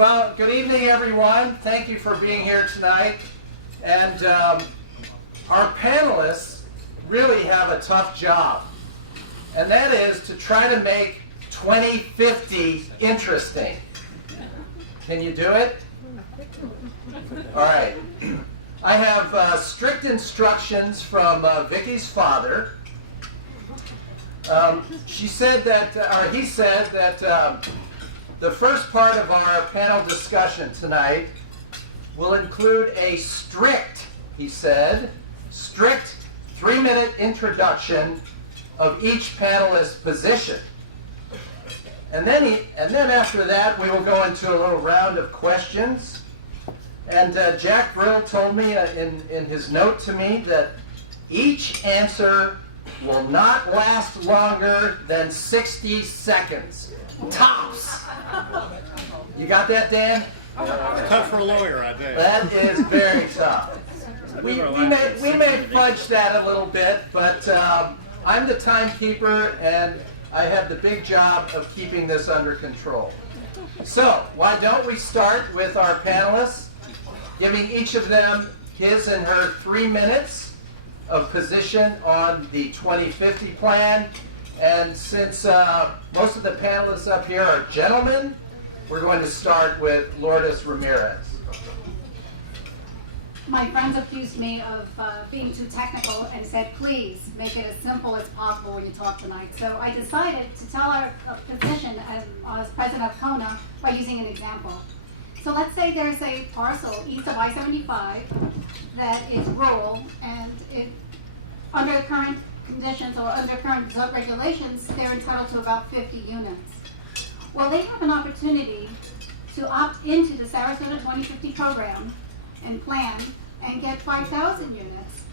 Well, good evening, everyone. Thank you for being here tonight. And our panelists really have a tough job, and that is to try to make 2050 interesting. Can you do it? All right. I have strict instructions from Vicky's father. He said that the first part of our panel discussion tonight will include a strict 3-minute introduction of each panelist's position. And then after that, we will go into a little round of questions. And Jack Brill told me in his note to me that each answer will not last longer than 60 seconds. Tops. You got that, Dan? Tough for a lawyer, I think. That is very tough. We may fudge that a little bit, but I'm the timekeeper, and I have the big job of keeping this under control. So, why don't we start with our panelists, giving each of them his and her 3 minutes of position on the 2050 plan. And since most of the panelists up here are gentlemen, we're going to start with Lourdes Ramirez. My friends accused me of being too technical and said, please make it as simple as possible when you talk tonight. So I decided to tell our position as president of Kona by using an example. So let's say there's a parcel east of I-75 that is rural, and under current conditions or under current regulations, they're entitled to about 50 units. Well, they have an opportunity to opt into the Sarasota 2050 program and plan and get 5,000 units.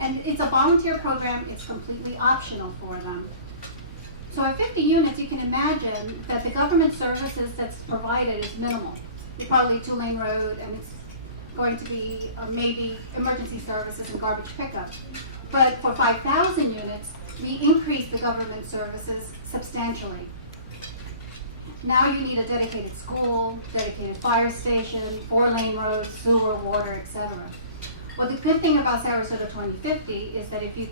And it's a volunteer program. It's completely optional for them. So at 50 units, you can imagine that the government services that's provided is minimal. It's probably a 2-lane road, and it's going to be maybe emergency services and garbage pickup. But for 5,000 units, we increase the government services substantially. Now you need a dedicated school, dedicated fire station, 4-lane roads, sewer, water, etc. Well, the good thing about Sarasota 2050 is that if you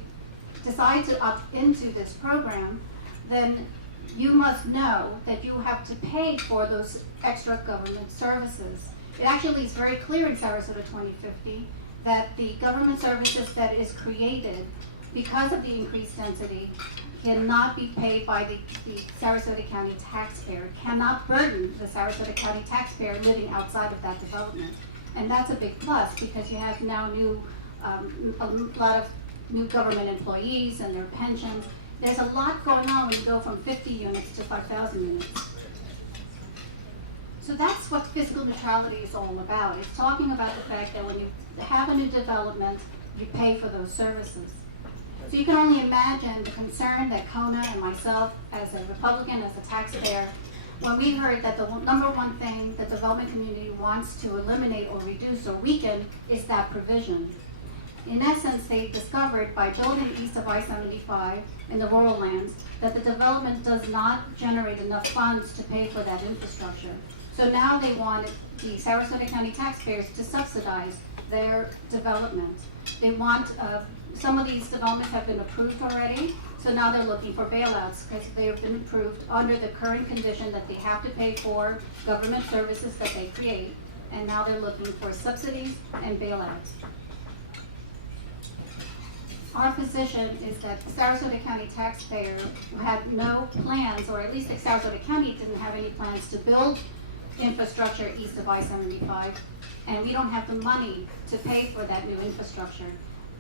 decide to opt into this program, then you must know that you have to pay for those extra government services. It actually is very clear in Sarasota 2050 that the government services that is created because of the increased density cannot be paid by the Sarasota County taxpayer. It cannot burden the Sarasota County taxpayer living outside of that development. And that's a big plus because you have now a lot of new government employees and their pensions. There's a lot going on when you go from 50 units to 5,000 units. So that's what fiscal neutrality is all about. It's talking about the fact that when you have a new development, you pay for those services. So you can only imagine the concern that Kona and myself, as a Republican, as a taxpayer, when we heard that the number one thing the development community wants to eliminate or reduce or weaken is that provision. In essence, they discovered by building east of I-75 in the rural lands that the development does not generate enough funds to pay for that infrastructure. So now they want the Sarasota County taxpayers to subsidize their development. They want, some of these developments have been approved already, so now they're looking for bailouts because they have been approved under the current condition that they have to pay for government services that they create, and now they're looking for subsidies and bailouts. Our position is that the Sarasota County taxpayer who had no plans, or at least the Sarasota County didn't have any plans to build infrastructure east of I-75, and we don't have the money to pay for that new infrastructure.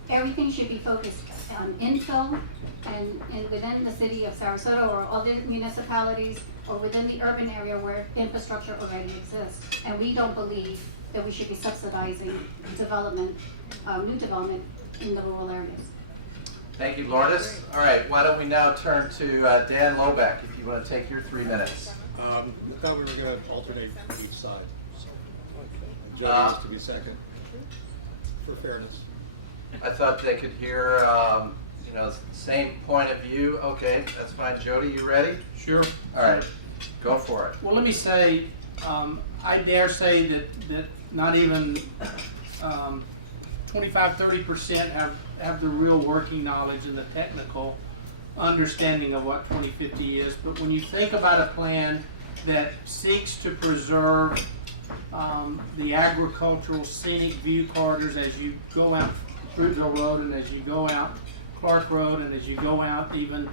Everything should be focused on infill and within the city of Sarasota or other municipalities or within the urban area where infrastructure already exists. And we don't believe that we should be subsidizing development, new development in the rural areas. Thank you, Lourdes. All right, why don't we now turn to Dan Lobeck, if you want to take your 3 minutes. I thought we were going to alternate each side. Joe needs to be second, for fairness. I thought they could hear, same point of view. Okay, that's fine. Jody, you ready? Sure. All right. Go for it. Well, let me say, I dare say that not even 25–30% have the real working knowledge and the technical understanding of what 2050 is. But when you think about a plan that seeks to preserve the agricultural scenic view corridors as you go out Fruitville Road and as you go out Clark Road and as you go out even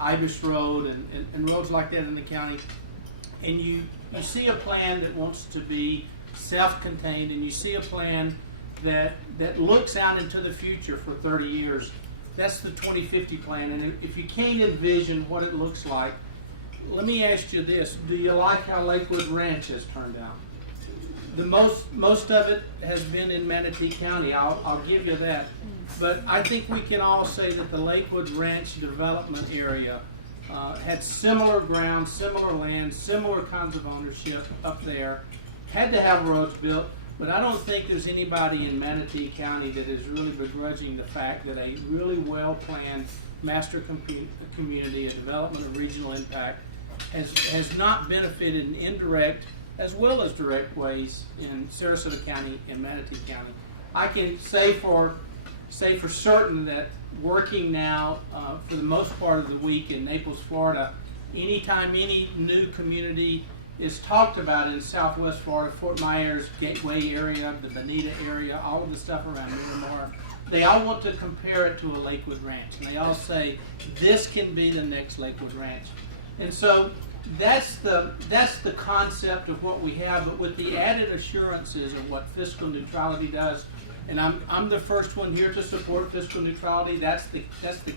Ibis Road and roads like that in the county, and you see a plan that wants to be self-contained, and you see a plan that looks out into the future for 30 years, that's the 2050 plan. And if you can't envision what it looks like, let me ask you this: do you like how Lakewood Ranch has turned out? The most of it has been in Manatee County. I'll give you that. But I think we can all say that the Lakewood Ranch development area had similar ground, similar land, similar kinds of ownership up there. Had to have roads built, but I don't think there's anybody in Manatee County that is really begrudging the fact that a really well-planned master community, a development of regional impact, has not benefited in indirect as well as direct ways in Sarasota County and Manatee County. I can say for certain that working now for the most part of the week in Naples, Florida, anytime any new community is talked about in Southwest Florida, Fort Myers, Gateway area, the Bonita area, all of the stuff around Miramar, they all want to compare it to a Lakewood Ranch. And they all say, this can be the next Lakewood Ranch. And so that's the concept of what we have, but with the added assurances of what fiscal neutrality does. And I'm the first one here to support fiscal neutrality. That's the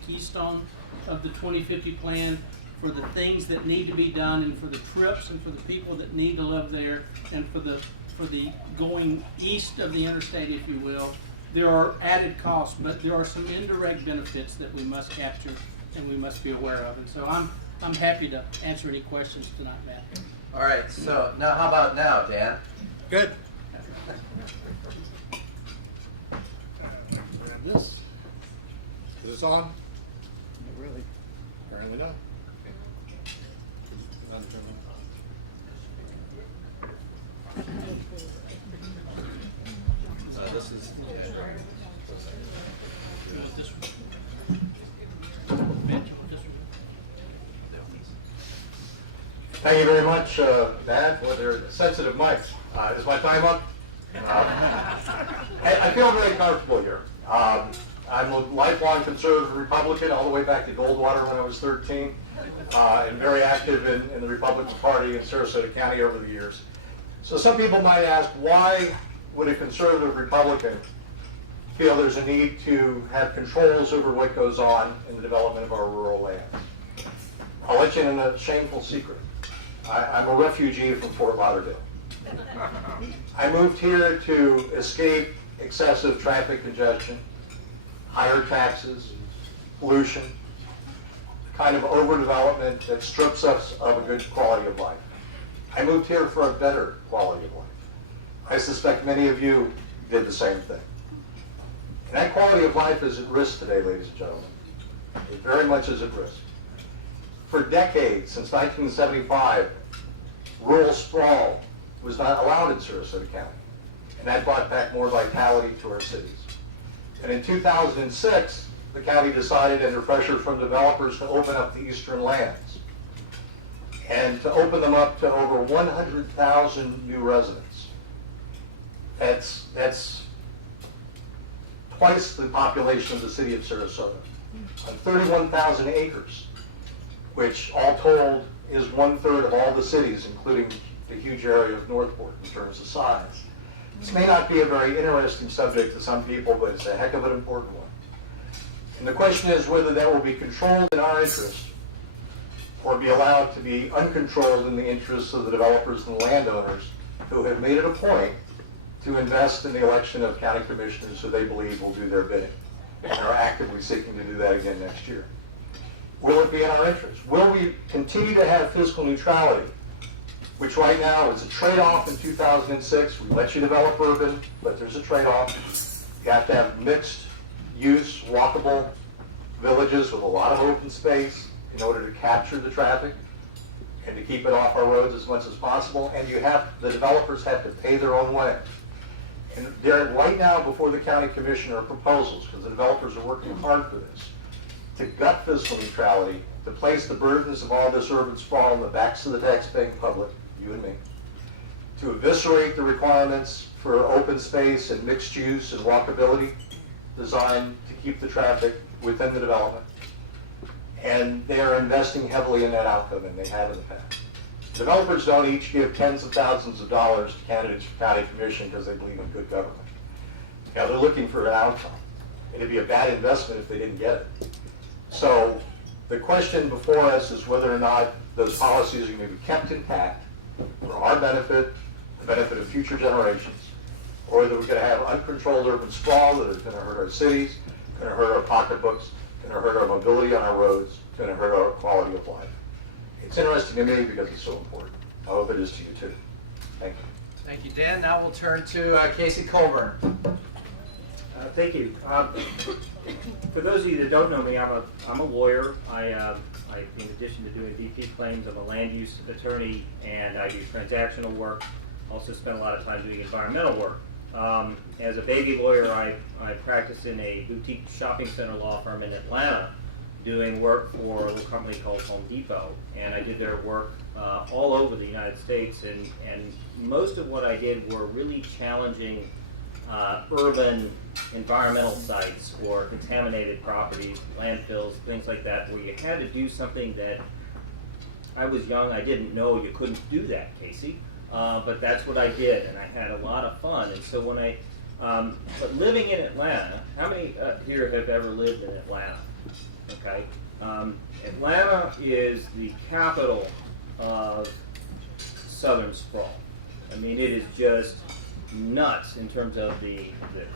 keystone of the 2050 plan for the things that need to be done, and for the trips, and for the people that need to live there, and for the going east of the interstate, if you will. There are added costs, but there are some indirect benefits that we must capture and we must be aware of. And so I'm happy to answer any questions tonight, Matt. All right, so now how about now, Dan? Good. And this. Is this on? Not really. Apparently not. This is. Thank you very much, Matt, for their sensitive mics. Is my time up? I feel very comfortable here. I'm a lifelong conservative Republican, all the way back to Goldwater when I was 13, and very active in the Republican Party in Sarasota County over the years. So some people might ask, why would a conservative Republican feel there's a need to have controls over what goes on in the development of our rural land? I'll let you in a shameful secret. I'm a refugee from Fort Lauderdale. I moved here to escape excessive traffic congestion, higher taxes, pollution, the kind of overdevelopment that strips us of a good quality of life. I moved here for a better quality of life. I suspect many of you did the same thing. And that quality of life is at risk today, ladies and gentlemen. It very much is at risk. For decades, since 1975, rural sprawl was not allowed in Sarasota County. And that brought back more vitality to our cities. And in 2006, the county decided, under pressure from developers, to open up the eastern lands and to open them up to over 100,000 new residents. That's twice the population of the city of Sarasota, on 31,000 acres, which all told is 1/3 of all the cities, including the huge area of Northport in terms of size. This may not be a very interesting subject to some people, but it's a heck of an important one. And the question is whether that will be controlled in our interest or be allowed to be uncontrolled in the interests of the developers and landowners who have made it a point to invest in the election of county commissioners who they believe will do their bidding and are actively seeking to do that again next year. Will it be in our interest? Will we continue to have fiscal neutrality, which right now is a trade-off in 2006? We let you develop urban, but there's a trade-off. You have to have mixed use, walkable villages with a lot of open space in order to capture the traffic and to keep it off our roads as much as possible, and the developers have to pay their own way. And they're right now before the county commission are proposals, because the developers are working hard for this, to gut fiscal neutrality, to place the burdens of all this urban sprawl on the backs of the taxpaying public, you and me, to eviscerate the requirements for open space and mixed use and walkability designed to keep the traffic within the development. And they are investing heavily in that outcome, and they have in the past. Developers don't each give tens of thousands of dollars to candidates for county commission because they believe in good government. Now, they're looking for an outcome. It'd be a bad investment if they didn't get it. So the question before us is whether or not those policies are going to be kept intact for our benefit, the benefit of future generations, or whether we're going to have uncontrolled urban sprawl that is going to hurt our cities, going to hurt our pocketbooks, going to hurt our mobility on our roads, going to hurt our quality of life. It's interesting to me because it's so important. I hope it is to you too. Thank you. Thank you, Dan. Now we'll turn to Casey Colburn. Thank you. For those of you that don't know me, I'm a lawyer. I, in addition to doing DP claims, I'm a land use attorney, and I do transactional work. Also spend a lot of time doing environmental work. As a baby lawyer, I practice in a boutique shopping center law firm in Atlanta, doing work for a little company called Home Depot, and I did their work all over the United States, and most of what I did were really challenging urban environmental sites or contaminated properties, landfills, things like that, where you had to do something that I was young, I didn't know you couldn't do that, Casey, but that's what I did, and I had a lot of fun. And so when but living in Atlanta, how many here have ever lived in Atlanta? Okay, Atlanta is the capital of southern sprawl. I mean, it is just nuts in terms of the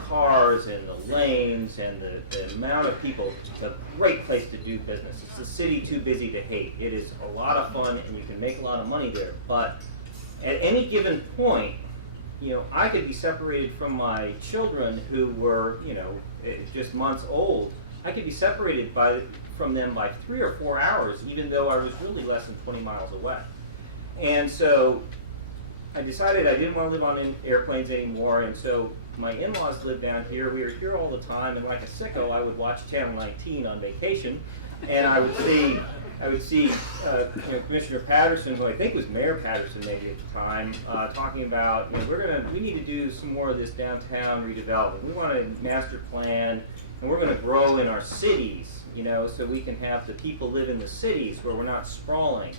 cars and the lanes and the amount of people. It's a great place to do business. It's a city too busy to hate. It is a lot of fun, and you can make a lot of money there. But at any given point, I could be separated from my children who were, just months old. I could be separated from them by 3 or 4 hours, even though I was really less than 20 miles away. And so I decided I didn't want to live on airplanes anymore, and so my in-laws lived down here. We were here all the time, and like a sicko, I would watch Channel 19 on vacation, and I would see Commissioner Patterson, who I think was Mayor Patterson maybe at the time, talking about, we need to do some more of this downtown redevelopment. We want a master plan, and we're going to grow in our cities, so we can have the people live in the cities where we're not sprawling.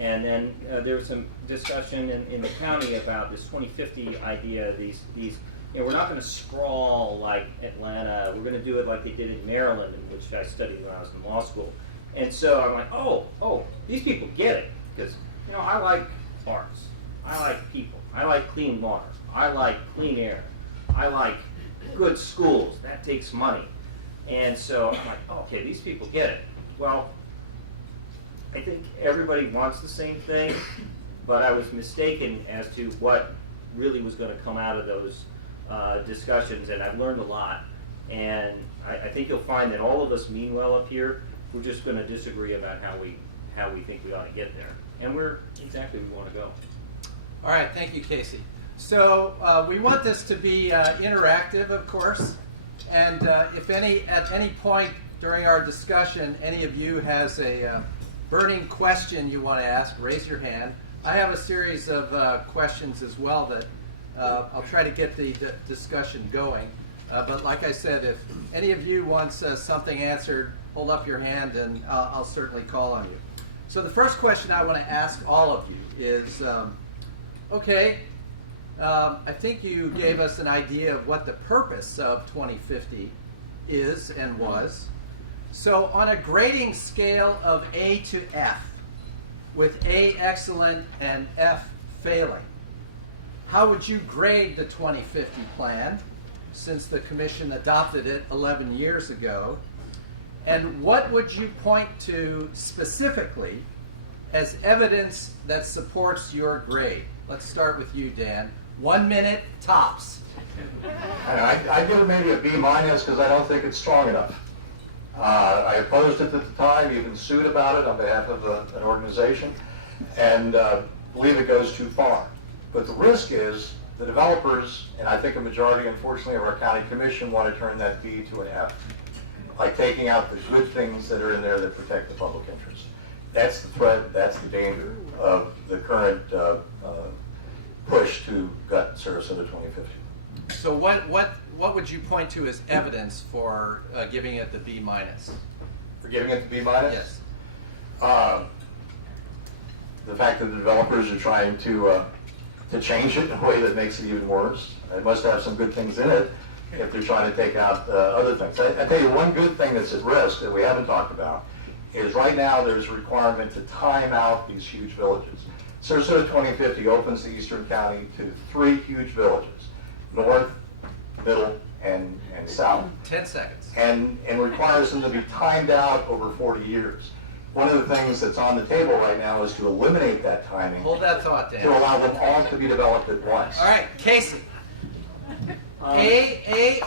And then there was some discussion in the county about this 2050 idea. We're not going to sprawl like Atlanta. We're going to do it like they did in Maryland, in which I studied when I was in law school. And so I'm like, oh, these people get it, because I like arts, I like people, I like clean water, I like clean air, I like good schools. That takes money. And so I'm like, okay, these people get it. Well, I think everybody wants the same thing, but I was mistaken as to what really was going to come out of those discussions, and I've learned a lot. And I think you'll find that all of us mean well up here. We're just going to disagree about how we think we ought to get there, and we're exactly where we want to go. All right, thank you, Casey. So we want this to be interactive, of course, and if at any point during our discussion, any of you has a burning question you want to ask, raise your hand. I have a series of questions as well that I'll try to get the discussion going. But like I said, if any of you wants something answered, hold up your hand and I'll certainly call on you. So the first question I want to ask all of you is, I think you gave us an idea of what the purpose of 2050 is and was. So on a grading scale of A to F, with A excellent and F failing, how would you grade the 2050 plan, since the commission adopted it 11 years ago? And what would you point to specifically as evidence that supports your grade? Let's start with you, Dan. 1 minute tops. I give it maybe a B- because I don't think it's strong enough. I opposed it at the time, even sued about it on behalf of an organization. and believe it goes too far. But the risk is the developers, and I think a majority, unfortunately, of our county commission want to turn that B to an F, like taking out the good things that are in there that protect the public interest. That's the threat, that's the danger of the current push to gut Sarasota 2050. So what would you point to as evidence for giving it the B minus? For giving it the B minus? Yes. The fact that the developers are trying to change it in a way that makes it even worse. It must have some good things in it if they're trying to take out other things. I tell you, one good thing that's at risk that we haven't talked about is right now there's a requirement to time out these huge villages. Sarasota 2050 opens the Eastern County to 3 huge villages, north, middle, and south. 10 seconds. And requires them to be timed out over 40 years. One of the things that's on the table right now is to eliminate that timing. Hold that thought, Dan. To allow them all to be developed at once. All right, Casey. A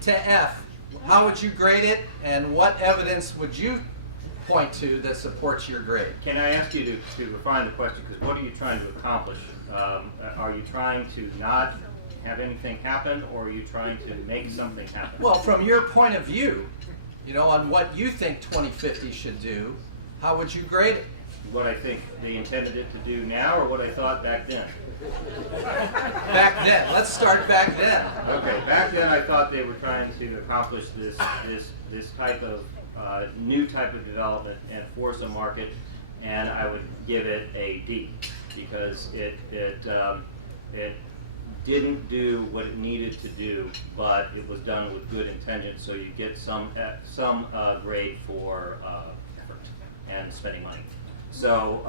to F. How would you grade it, and what evidence would you point to that supports your grade? Can I ask you to refine the question, because what are you trying to accomplish? Are you trying to not have anything happen, or are you trying to make something happen? Well, from your point of view, you know, on what you think 2050 should do, how would you grade it? What I think they intended it to do now, or what I thought back then? Back then. Let's start back then. Okay, back then I thought they were trying to accomplish this type of new type of development and force a market, and I would give it a D, because it didn't do what it needed to do, but it was done with good intention, so you get some grade for effort and spending money. So,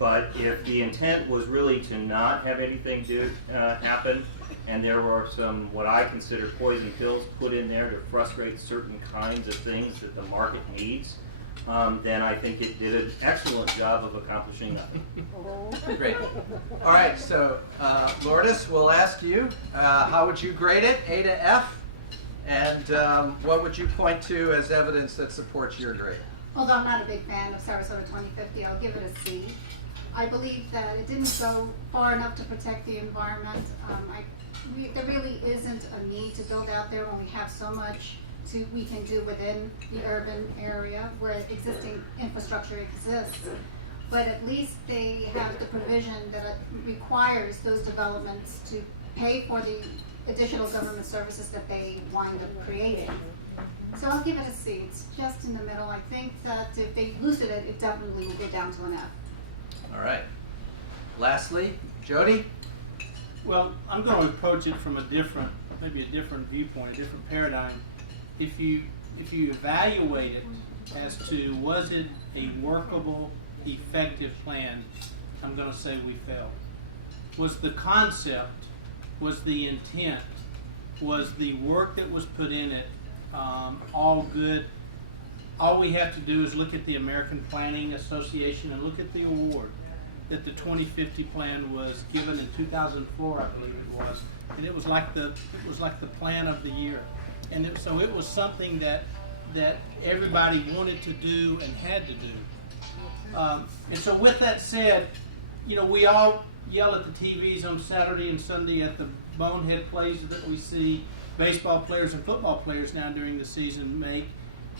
but if the intent was really to not have anything happen, and there were some what I consider poison pills put in there to frustrate certain kinds of things that the market needs, then I think it did an excellent job of accomplishing nothing. Great. All right, so Lourdes, we'll ask you, how would you grade it, A to F? And what would you point to as evidence that supports your grade? Although I'm not a big fan of Sarasota 2050, I'll give it a C. I believe that it didn't go far enough to protect the environment. There really isn't a need to build out there when we have so much we can do within the urban area where existing infrastructure exists. But at least they have the provision that requires those developments to pay for the additional government services that they wind up creating. So I'll give it a C. It's just in the middle. I think that if they loosen it, it definitely will go down to an F. All right. Lastly, Jody? Well, I'm going to approach it from maybe a different viewpoint, a different paradigm. If you evaluate it as to was it a workable, effective plan, I'm going to say we failed. Was the concept, was the intent, was the work that was put in it all good? All we have to do is look at the American Planning Association and look at the award that the 2050 plan was given in 2004, I believe it was, and it was like the plan of the year, and so it was something that everybody wanted to do and had to do. And so, with that said, you know, we all yell at the TVs on Saturday and Sunday at the bonehead plays that we see baseball players and football players now during the season make,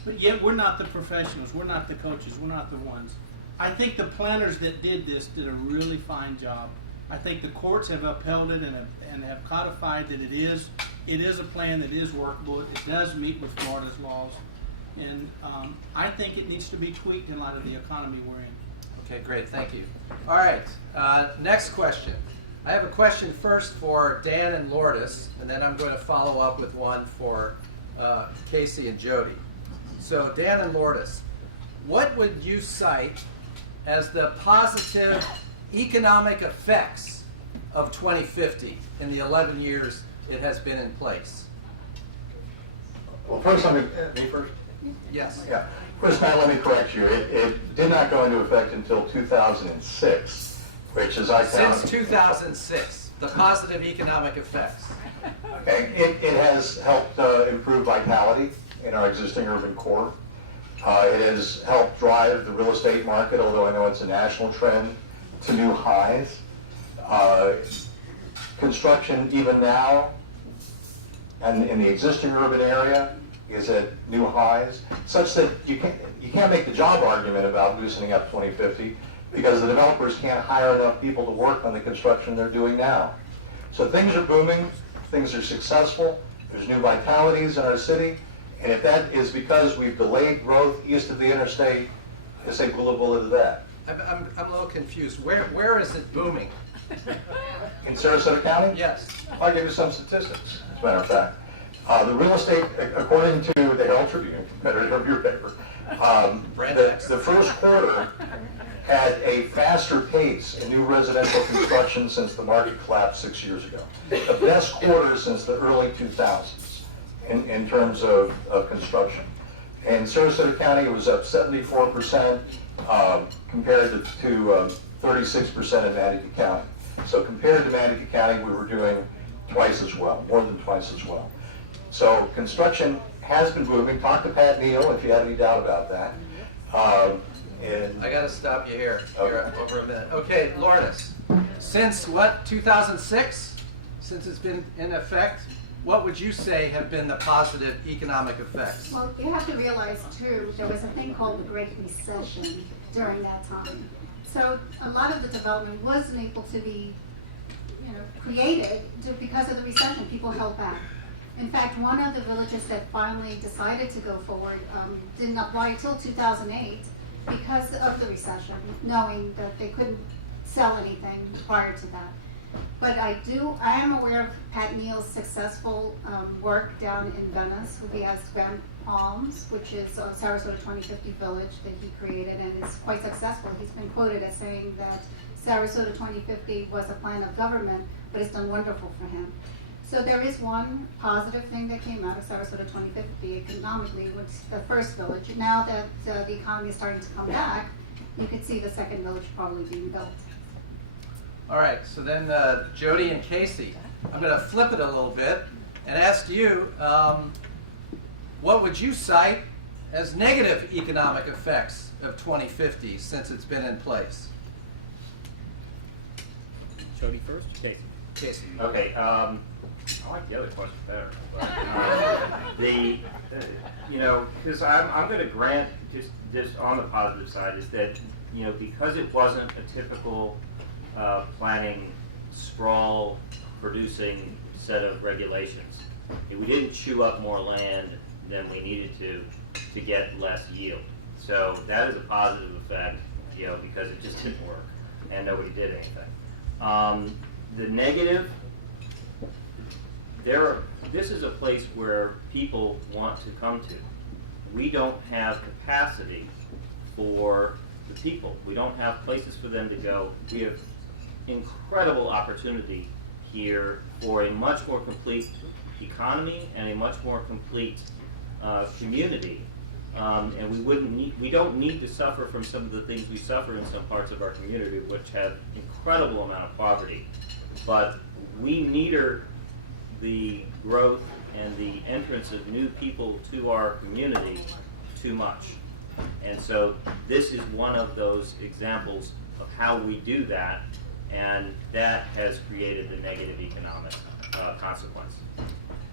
but yet we're not the professionals, we're not the coaches, we're not the ones. I think the planners that did this did a really fine job. I think the courts have upheld it and have codified that it is a plan that is workable. It does meet with Florida's laws, and I think it needs to be tweaked in light of the economy we're in. Okay, great, thank you. All right, next question. I have a question first for Dan and Lourdes, and then I'm going to follow up with one for Casey and Jody. So Dan and Lourdes, what would you cite as the positive economic effects of 2050 in the 11 years it has been in place? Well, first, me first? Yes. Yeah. First, now let me correct you. It did not go into effect until 2006, which is I count. Since 2006, the positive economic effects. Okay. It has helped improve vitality in our existing urban core. It has helped drive the real estate market, although I know it's a national trend, to new highs. Construction even now, and in the existing urban area, is at new highs, such that you can't make the job argument about loosening up 2050 because the developers can't hire enough people to work on the construction they're doing now. So things are booming, things are successful, there's new vitalities in our city, and if that is because we've delayed growth east of the interstate, I say bullet to that. I'm a little confused. Where is it booming? In Sarasota County? Yes. I'll give you some statistics, as a matter of fact. The real estate, according to the Herald Tribune, competitor of your paper, the first quarter had a faster pace in new residential construction since the market collapsed 6 years ago. The best quarter since the early 2000s in terms of construction. In Sarasota County, it was up 74% compared to 36% in Manatee County. So compared to Manatee County, we were doing twice as well, more than twice as well. So construction has been booming. Talk to Pat Neal if you have any doubt about that. I got to stop you here. You're over a minute. Okay, Lourdes, since what, 2006? Since it's been in effect, what would you say have been the positive economic effects? Well, you have to realize too, there was a thing called the Great Recession during that time. So a lot of the development wasn't able to be, created because of the recession. People held back. In fact, one of the villages that finally decided to go forward didn't apply until 2008 because of the recession, knowing that they couldn't sell anything prior to that. But I am aware of Pat Neal's successful work down in Venice. He has Grand Palms, which is a Sarasota 2050 village that he created, and it's quite successful. He's been quoted as saying that Sarasota 2050 was a plan of government, but it's done wonderful for him. So there is one positive thing that came out of Sarasota 2050 economically, which is the first village. Now that the economy is starting to come back, you could see the second village probably being built. All right, so then Jody and Casey, I'm going to flip it a little bit and ask you, what would you cite as negative economic effects of 2050 since it's been in place? Jody first? Casey. Casey. Okay, I like the other question better. But, because I'm going to grant just on the positive side is that, because it wasn't a typical planning, sprawl, producing set of regulations. We didn't chew up more land than we needed to get less yield. So that is a positive effect, because it just didn't work and nobody did anything. The negative, this is a place where people want to come to. We don't have capacity for the people. We don't have places for them to go. We have incredible opportunity here for a much more complete economy and a much more complete community, and we don't need to suffer from some of the things we suffer in some parts of our community, which have incredible amount of poverty. But we meter the growth and the entrance of new people to our community too much, and so this is one of those examples of how we do that. And that has created the negative economic consequence.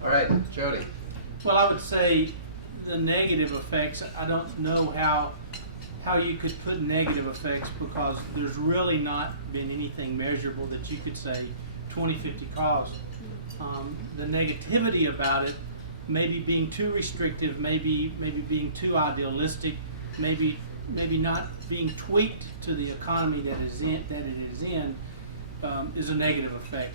All right, Jody. Well, I would say the negative effects, I don't know how you could put negative effects because there's really not been anything measurable that you could say 2050 caused. The negativity about it, maybe being too restrictive, maybe being too idealistic, maybe not being tweaked to the economy that it is in, is a negative effect.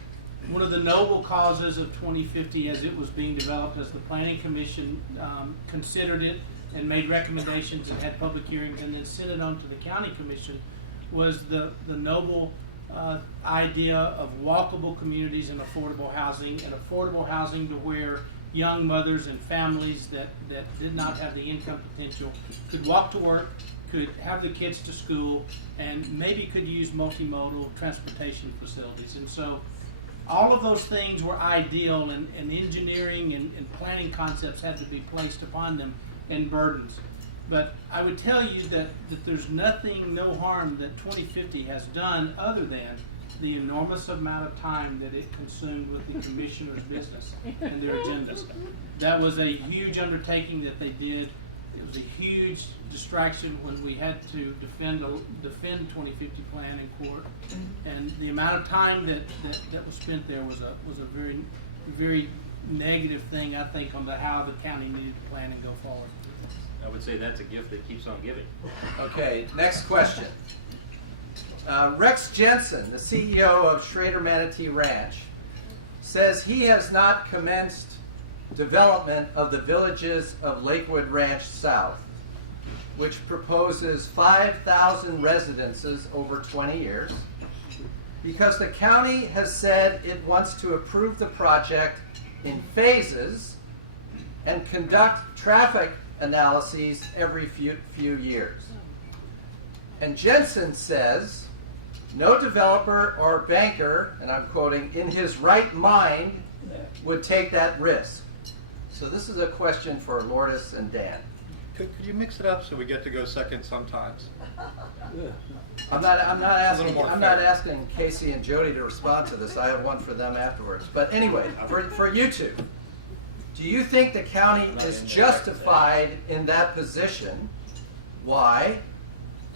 One of the noble causes of 2050 as it was being developed, as the Planning Commission considered it and made recommendations and had public hearings and then sent it on to the County Commission, was the noble idea of walkable communities and affordable housing to where young mothers and families that did not have the income potential could walk to work, could have the kids to school, and maybe could use multimodal transportation facilities. And so all of those things were ideal, and engineering and planning concepts had to be placed upon them and burdens. But I would tell you that there's nothing, no harm that 2050 has done other than the enormous amount of time that it consumed with the commissioner's business and their agendas. That was a huge undertaking that they did. It was a huge distraction when we had to defend 2050 plan in court, and the amount of time that was spent there was a very, very negative thing, I think, on how the county needed to plan and go forward. I would say that's a gift that keeps on giving. Okay, next question. Rex Jensen, the CEO of Schroeder Manatee Ranch, says he has not commenced development of the villages of Lakewood Ranch South, which proposes 5,000 residences over 20 years, because the county has said it wants to approve the project in phases and conduct traffic analyses every few years. And Jensen says, no developer or banker, and I'm quoting, in his right mind would take that risk. So this is a question for Lourdes and Dan. Could you mix it up so we get to go second sometimes? I'm not little more asking Casey and Jody to respond to this. I have one for them afterwards. But anyway, for you two, do you think the county is justified in that position? Why?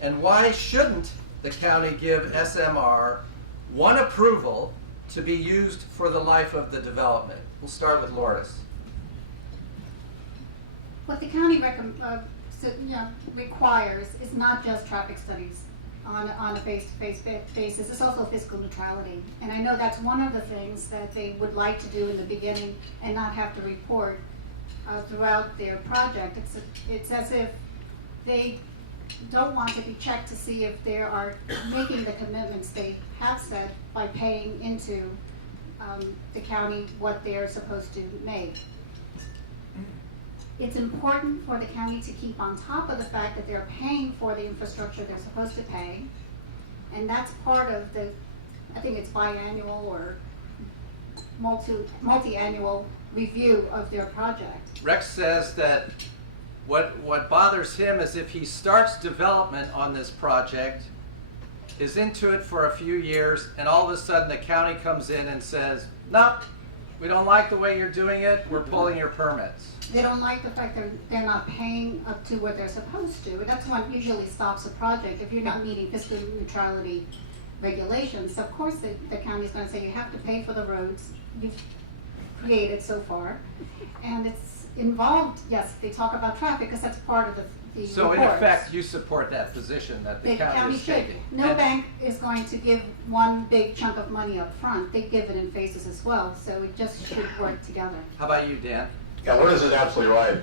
And why shouldn't the county give SMR one approval to be used for the life of the development? We'll start with Lourdes. What the county requires is not just traffic studies on a face-to-face basis, it's also fiscal neutrality. And I know that's one of the things that they would like to do in the beginning and not have to report throughout their project. It's as if they don't want to be checked to see if they are making the commitments they have said by paying into the county what they're supposed to make. It's important for the county to keep on top of the fact that they're paying for the infrastructure they're supposed to pay. And that's part of the, I think it's biannual or multi-annual review of their project. Rex says that what bothers him is if he starts development on this project, is into it for a few years, and all of a sudden the county comes in and says, nope, we don't like the way you're doing it, we're pulling your permits. They don't like the fact that they're not paying up to what they're supposed to. That's what usually stops a project. If you're not meeting fiscal neutrality regulations, of course the county's going to say you have to pay for the roads you've created so far. And it's involved, yes, they talk about traffic because that's part of the So in reports. effect, you support that position that the county is should. taking. No And- bank is going to give one big chunk of money up front. They give it in phases as well, so it just should work together. How about you, Dan? Yeah, Lourdes is absolutely right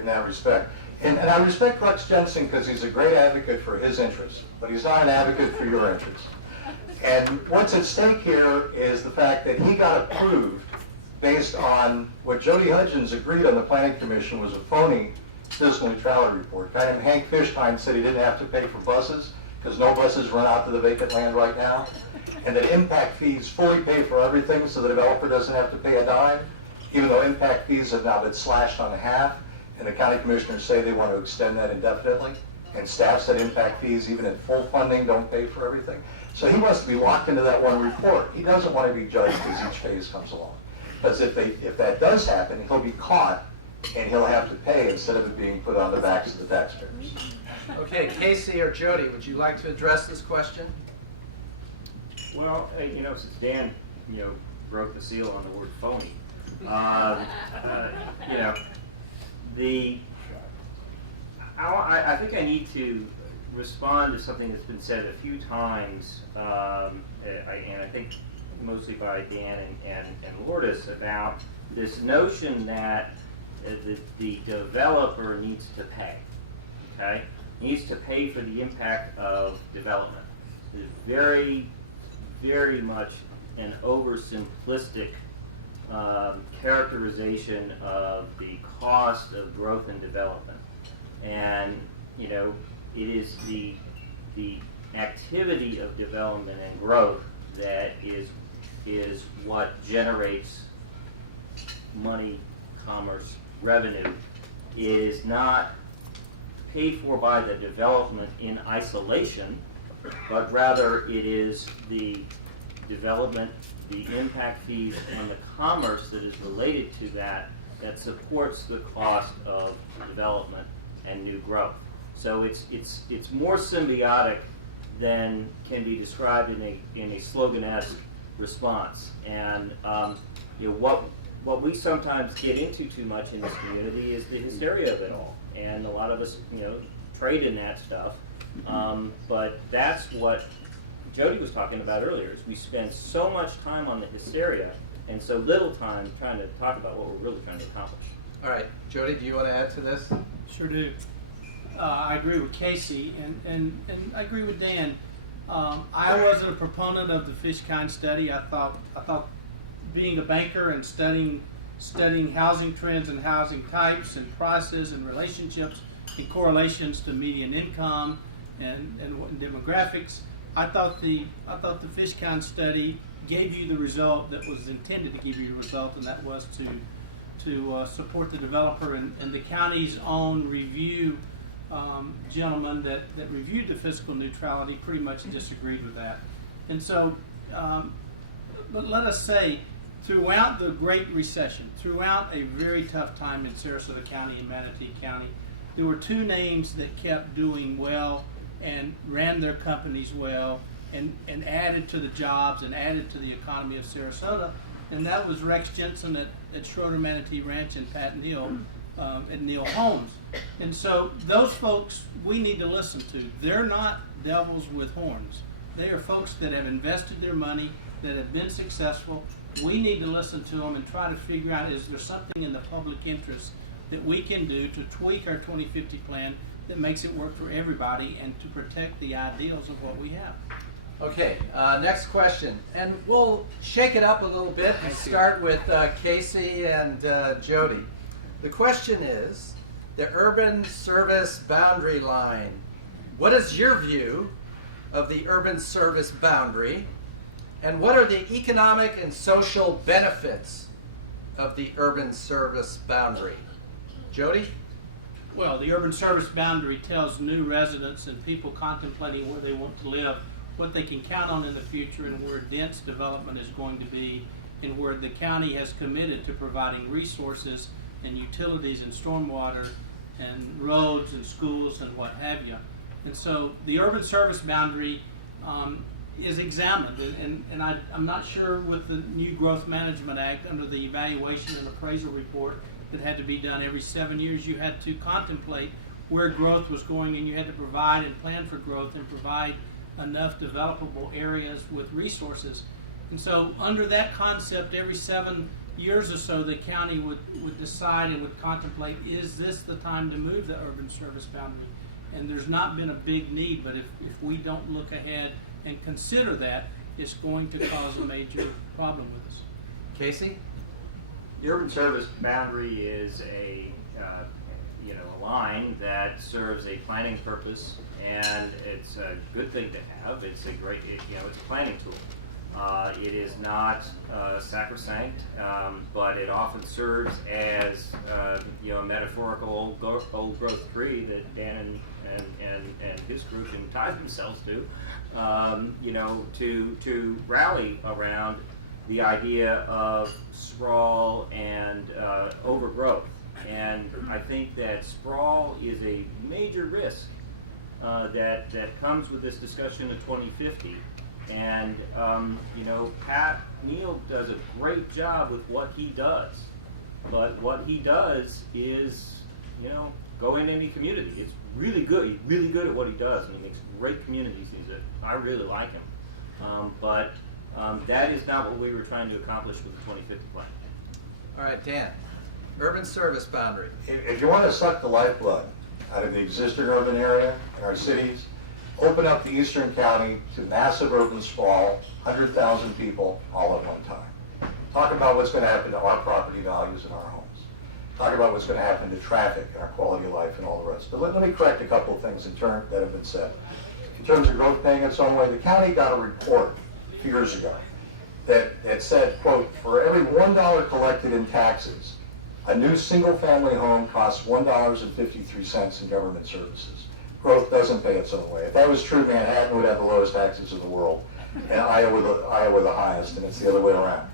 in that respect. And I respect Rex Jensen because he's a great advocate for his interests, but he's not an advocate for your interests. And what's at stake here is the fact that he got approved based on what Jody Hudgens agreed on the Planning Commission was a phony fiscal neutrality report. A guy named Hank Fishkind said he didn't have to pay for buses because no buses run out to the vacant land right now, and that impact fees fully pay for everything so the developer doesn't have to pay a dime, even though impact fees have now been slashed on half, and the county commissioners say they want to extend that indefinitely, and staff said impact fees, even at full funding, don't pay for everything. So he wants to be locked into that one report. He doesn't want to be judged as each phase comes along. Because if that does happen, he'll be caught, and he'll have to pay instead of it being put on the backs of the taxpayers. Okay, Casey or Jody, would you like to address this question? Well, since Dan, broke the seal on the word phony, I think I need to respond to something that's been said a few times, and I think mostly by Dan and Lourdes, about this notion that the developer needs to pay, okay? Needs to pay for the impact of development. It's very, very much an oversimplistic characterization of the cost of growth and development. And, it is the activity of development and growth that is what generates money, commerce, revenue. It is not paid for by the development in isolation, but rather it is the development, the impact fees, and the commerce that is related to that that supports the cost of development and new growth. So it's more symbiotic than can be described in a slogan-esque response. And what we sometimes get into too much in this community is the hysteria of it all, and a lot of us trade in that stuff. But that's what Jody was talking about earlier, is we spend so much time on the hysteria and so little time trying to talk about what we're really trying to accomplish. All right, Jody, do you want to add to this? Sure do. I agree with Casey, and I agree with Dan. I wasn't a proponent of the Fishkind Study. I thought being a banker and studying housing trends and housing types and prices and relationships and correlations to median income and demographics, I thought the Fishkind Study gave you the result that was intended to give you a result, and that was to support the developer, and the county's own review gentleman that reviewed the fiscal neutrality pretty much disagreed with that. And so, but let us say, throughout the Great Recession, throughout a very tough time in Sarasota County and Manatee County, there were two names that kept doing well and ran their companies well and added to the jobs and added to the economy of Sarasota, and that was Rex Jensen at Schroeder Ranch and Pat Neal at Neal Homes. And so those folks we need to listen to. They're not devils with horns. They are folks that have invested their money, that have been successful. We need to listen to them and try to figure out, is there something in the public interest that we can do to tweak our 2050 plan that makes it work for everybody and to protect the ideals of what we have. Okay, next question. And we'll shake it up a little bit and start with Casey and Jody. The question is, the urban service boundary line. What is your view of the urban service boundary? And what are the economic and social benefits of the urban service boundary? Jody? Well, the urban service boundary tells new residents and people contemplating where they want to live what they can count on in the future and where dense development is going to be, and where the county has committed to providing resources and utilities and stormwater and roads and schools and what have you. And so the urban service boundary is examined, and I'm not sure with the new Growth Management Act, under the evaluation and appraisal report that had to be done every 7 years, you had to contemplate where growth was going, and you had to provide and plan for growth and provide enough developable areas with resources. And so under that concept, every 7 years or so, the county would decide and would contemplate, is this the time to move the urban service boundary? And there's not been a big need, but if we don't look ahead and consider that, it's going to cause a major problem with us. Casey? The urban service boundary is a line that serves a planning purpose, and it's a good thing to have. It's a great, it's a planning tool. It is not sacrosanct, but it often serves as a metaphorical old growth tree that Dan and his group can tie themselves to, to rally around the idea of sprawl and overgrowth. And I think that sprawl is a major risk that comes with this discussion of 2050. And, Pat Neal does a great job with what he does. But what he does is, go in any community. It's really good. He's really good at what he does, and he makes great communities. I really like him. But that is not what we were trying to accomplish with the 2050 plan. All right, Dan. Urban service boundary. If you want to suck the lifeblood out of the existing urban area in our cities, open up the eastern county to massive urban sprawl, 100,000 people all at one time. Talk about what's going to happen to our property values and our homes. Talk about what's going to happen to traffic and our quality of life and all the rest. But let me correct a couple of things that have been said. In terms of growth paying its own way, the county got a report a few years ago that said, quote, for every $1 collected in taxes, A new single-family home costs $1.53 in government services. Growth doesn't pay its own way. If that was true, Manhattan would have the lowest taxes in the world, and Iowa the highest, and it's the other way around.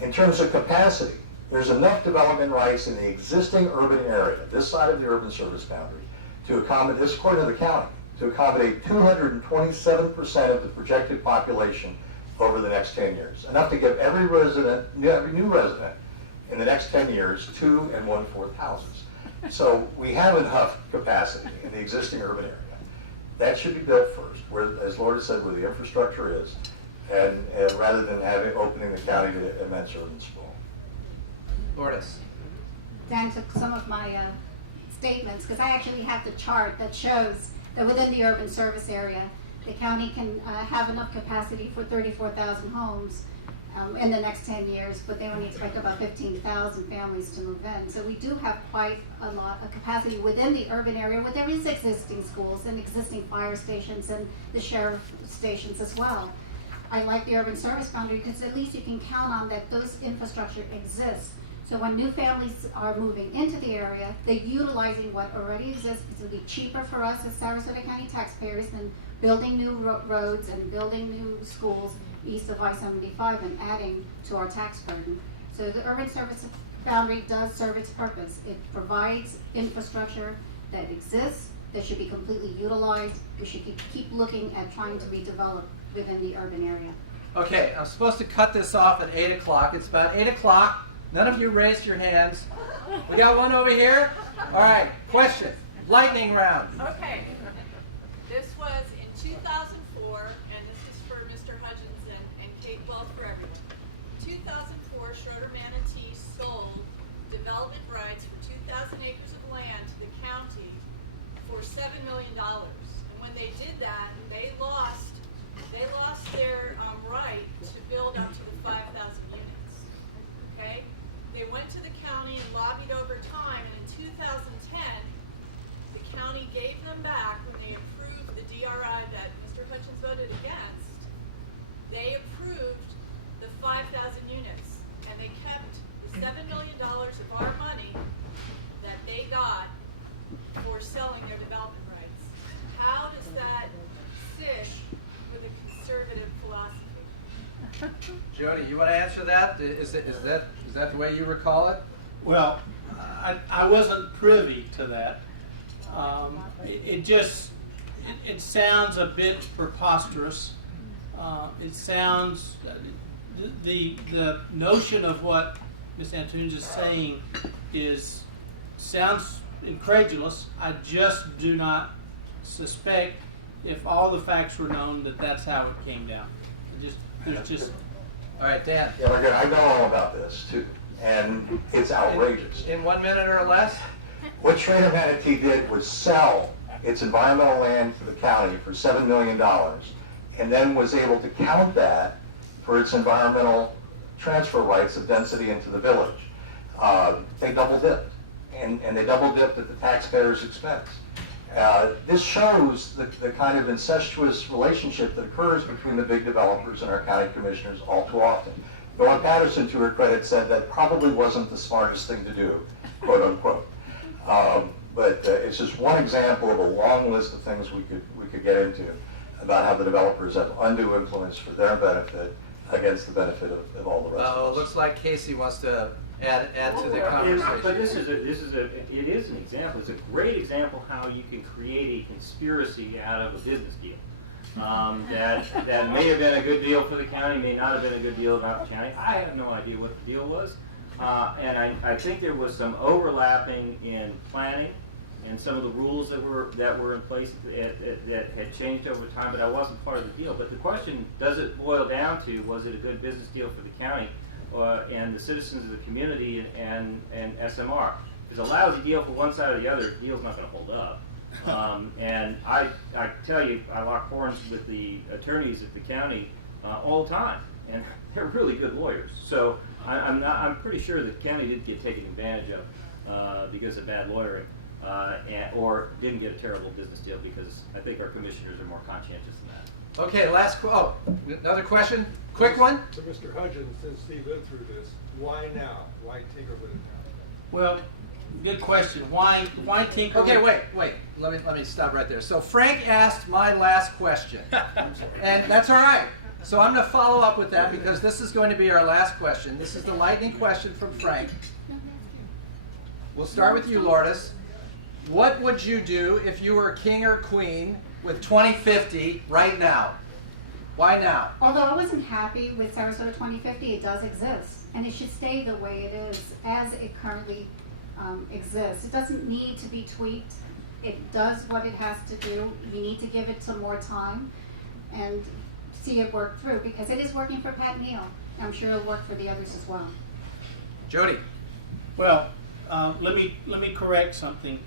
In terms of capacity, there's enough development rights in the existing urban area, this side of the urban service boundary, to accommodate, this according to the county, to accommodate 227% of the projected population over the next 10 years. Enough to give every new resident in the next 10 years 2 1/4 houses. So we have enough capacity in the existing urban area. That should be built first, where, as Laura said, where the infrastructure is, and rather than opening the county to immense urban sprawl. Lourdes. Dan took some of my statements, because I actually have the chart that shows that within the urban service area, the county can have enough capacity for 34,000 homes in the next 10 years, but they only expect about 15,000 families to move in. So we do have quite a lot of capacity within the urban area, where there is existing schools and existing fire stations and the sheriff stations as well. I like the urban service boundary because at least you can count on that those infrastructure exists. So when new families are moving into the area, they're utilizing what already exists. It will be cheaper for us as Sarasota County taxpayers than building new roads and building new schools east of I-75 and adding to our tax burden. So the urban service boundary does serve its purpose. It provides infrastructure that exists, that should be completely utilized. We should keep looking at trying to redevelop within the urban area. Okay, I'm supposed to cut this off at 8 o'clock. It's about 8 o'clock. None of you raised your hands. We got one over here. All right, question. Lightning round. Okay. This was in 2004, and this is for Mr. Hutchinson and Kate Wells for everyone. 2004, Schroeder Manatee sold development rights for 2,000 acres of land to the county for $7 million. And when they did that, they lost their right to build up to the 5,000 units. Okay? They went to the county and lobbied over time, and in 2010, the county gave them back when they approved the DRI that Mr. Hutchins voted against. They approved the 5,000 units, and they kept the $7 million of our money that they got for selling their development rights. How does that sit with a conservative philosophy? Jody, you want to answer that? Is that the way you recall it? Well, I wasn't privy to that. It sounds a bit preposterous. It sounds, the notion of what Ms. Antunes is saying sounds incredulous. I just do not suspect, if all the facts were known, that that's how it came down. All right, Dan. Yeah, we're good. I know all about this too, and it's outrageous. In 1 minute or less? What Schroeder Manatee did was sell its environmental land to the county for $7 million, and then was able to count that for its environmental transfer rights of density into the village. They double dipped, and they double dipped at the taxpayer's expense. This shows the kind of incestuous relationship that occurs between the big developers and our county commissioners all too often. Dawn Patterson, to her credit, said that probably wasn't the smartest thing to do, quote unquote. But it's just one example of a long list of things we could get into about how the developers have undue influence for their benefit against the benefit of all the rest of Well, us. it looks like Casey wants to add to the conversation. But it is an example. It's a great example how you can create a conspiracy out of a business deal. That may have been a good deal for the county, may not have been a good deal about the county. I have no idea what the deal was. And I think there was some overlapping in planning and some of the rules that were in place that had changed over time, but I wasn't part of the deal. But the question, does it boil down to, was it a good business deal for the county and the citizens of the community and SMR? If it's a lousy deal for one side or the other, the deal's not going to hold up. And I tell you, I lock horns with the attorneys at the county all the time, and they're really good lawyers. So I'm pretty sure the county did get taken advantage of because of bad lawyering, or didn't get a terrible business deal because I think our commissioners are more conscientious than that. Okay, another question? Quick one? So Mr. Hudgens, since he lived through this, why now? Why take over the town? Well, good question. Why tinker? Okay, wait. Let me stop right there. So Frank asked my last question, and that's all right. So I'm going to follow up with that because this is going to be our last question. This is the lightning question from Frank. We'll start with you, Lourdes. What would you do if you were king or queen with 2050 right now? Why now? Although I wasn't happy with Sarasota 2050, it does exist, and it should stay the way it is, as it currently exists. It doesn't need to be tweaked. It does what it has to do. You need to give it some more time and see it work through, because it is working for Pat Neal. I'm sure it'll work for the others as well. Jody. Well, let me correct something.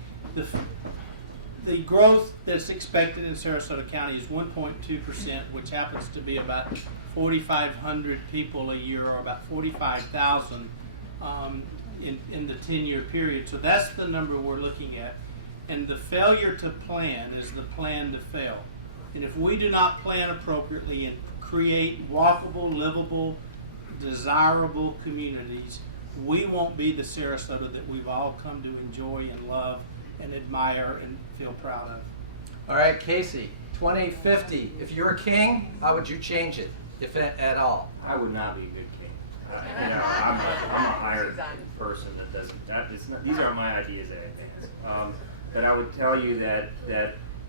The growth that's expected in Sarasota County is 1.2%, which happens to be about 4,500 people a year, or about 45,000 in the 10-year period. So that's the number we're looking at. And the failure to plan is the plan to fail. And if we do not plan appropriately and create walkable, livable, desirable communities, we won't be the Sarasota that we've all come to enjoy and love and admire and feel proud of. All right, Casey, 2050. If you're a king, how would you change it, if at all? I would not be a good king. I'm a hired person that doesn't. These aren't my ideas that I think. But I would tell you that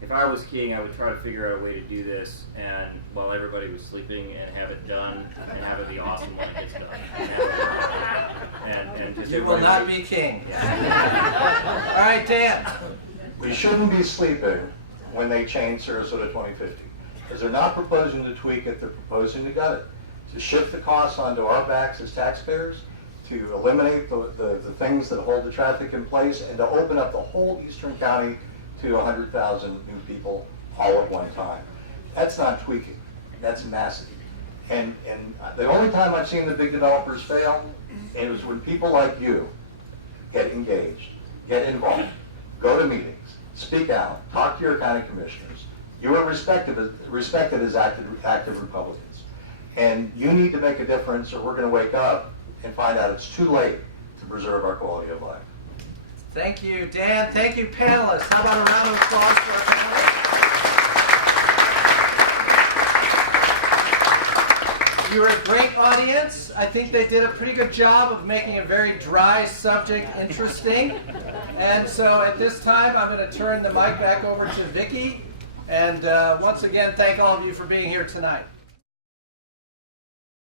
if I was king, I would try to figure out a way to do this, and while everybody was sleeping, and have it done, and have it be awesome when it gets done. And just You will not be king. All right, Dan. We shouldn't be sleeping when they change Sarasota 2050, because they're not proposing to tweak it, they're proposing to gut it, to shift the costs onto our backs as taxpayers, to eliminate the things that hold the traffic in place, and to open up the whole eastern county to 100,000 new people all at one time. That's not tweaking, that's massive. And the only time I've seen the big developers fail, it was when people like you get engaged, get involved, go to meetings, speak out, talk to your county commissioners. You are respected as active Republicans. And you need to make a difference, or we're going to wake up and find out it's too late to preserve our quality of life. Thank you, Dan. Thank you, panelists. How about a round of applause for our panelists? You were a great audience. I think they did a pretty good job of making a very dry subject interesting. And so at this time, I'm going to turn the mic back over to Vicki. And once again, thank all of you for being here tonight.